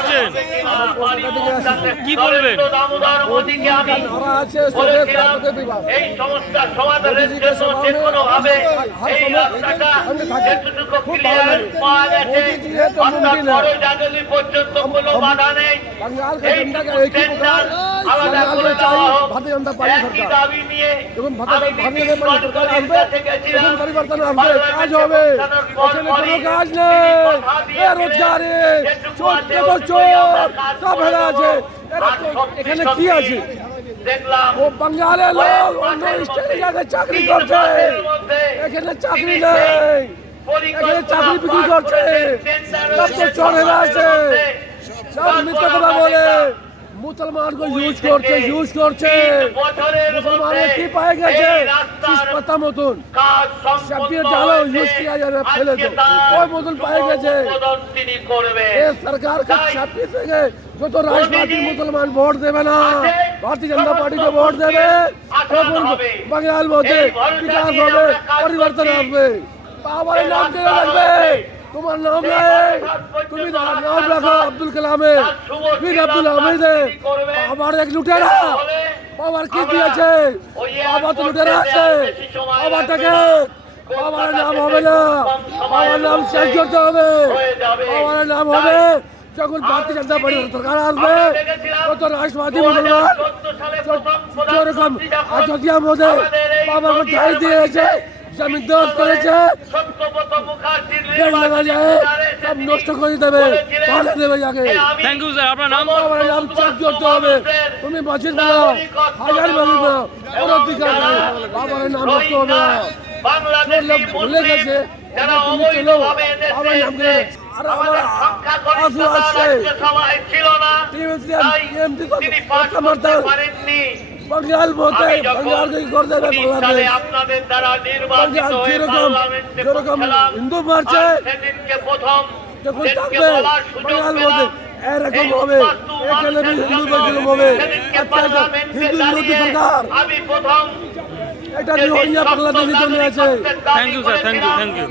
আসছেন কি বলবেন? এই সমস্যা সমাধানের জন্য যে কোনো ভাবে এই রাস্তাটা যেটুকু ক্লিয়ারেন্স পাওয়া গেছে। অর্থাৎ পর্যন্ত কোনো বাধা নেই। এই আনতে চাই ভারতীয় জনতা পার্টি সরকার এবং ভারতীয় জনতা পার্টি সরকার আসবে তখন পরিবর্তন আসবে কাজ হবে এখানে কোনো কাজ নেই বেরোজগারে চোর কেবল চোর সব হেরা আছে এখানে কি আছে ও বাঙালে লোক অন্য স্টেটে যাতে চাকরি করছে এখানে চাকরি নেই এখানে চাকরি বিক্রি করছে সব তো চোর হেরা আছে সব মিথ্যা কথা মুসলমান को ইউজ করছে ইউজ করছে মুসলমানের কি পায়ে গেছে শীষ পাতা মতন ছাপিয়ে ডালো ইউজ किया जा रहा है फैले दो कोई मॉडल पाए गए তিনি করবে ये सरकार का छापी से गए जो तो राजनीति मुसलमान वोट देवे ना भारतीय जनता पार्टी को वोट देवे তখন বাঙাল মধ্যে বিকাশ হবে পরিবর্তন আসবে বাবার নাম দিয়ে রাখবে তোমার নাম নাই তুমি নাম রাখো আব্দুল কালামের। ফির আব্দুল হামিদে আমার এক লুটেরা। বাবার কি দিয়েছে? বাবা তো লুটেরা আছে। বাবাটাকে বাবার নাম হবে না। বাবার নাম শেষ করতে হবে। বাবার নাম হবে। যখন ভারতীয় জনতা পার্টি সরকার আসবে কত রাষ্ট্রবাদী মুসলমান। যেরকম আযোধ্যা মধ্যে বাবাকে ঠাই দিয়েছে জমিন দোষ করেছে। সব নষ্ট করে দেবে পালে দেবে যাকে। থ্যাংক ইউ স্যার আপনার নাম? বাবার নাম চেক করতে হবে। তুমি বাঁচির বলো হাজার বলো কোনো অধিকার নেই। বাবার নাম রাখতে হবে। বাংলাদেশি ভুলে গেছে। যারা বাবার নাম করে আর আমার আসছে ছিল না। তিনি করতে পারেননি। বাঙ্গাল করে দেবে বাংলাদেশ। আপনাদের দ্বারা নির্বাচিত হয়ে যেরকম যেরকম হিন্দু মারছে সেদিনকে প্রথম যখন থাকবে বলার সুযোগ মধ্যে এরকম হবে। এখানে হিন্দু জন্য হবে। আচ্ছা হিন্দু বিরোধী সরকার। এটা নিয়ে বাংলাদেশি জন্য আছে thank you sir thank you thank you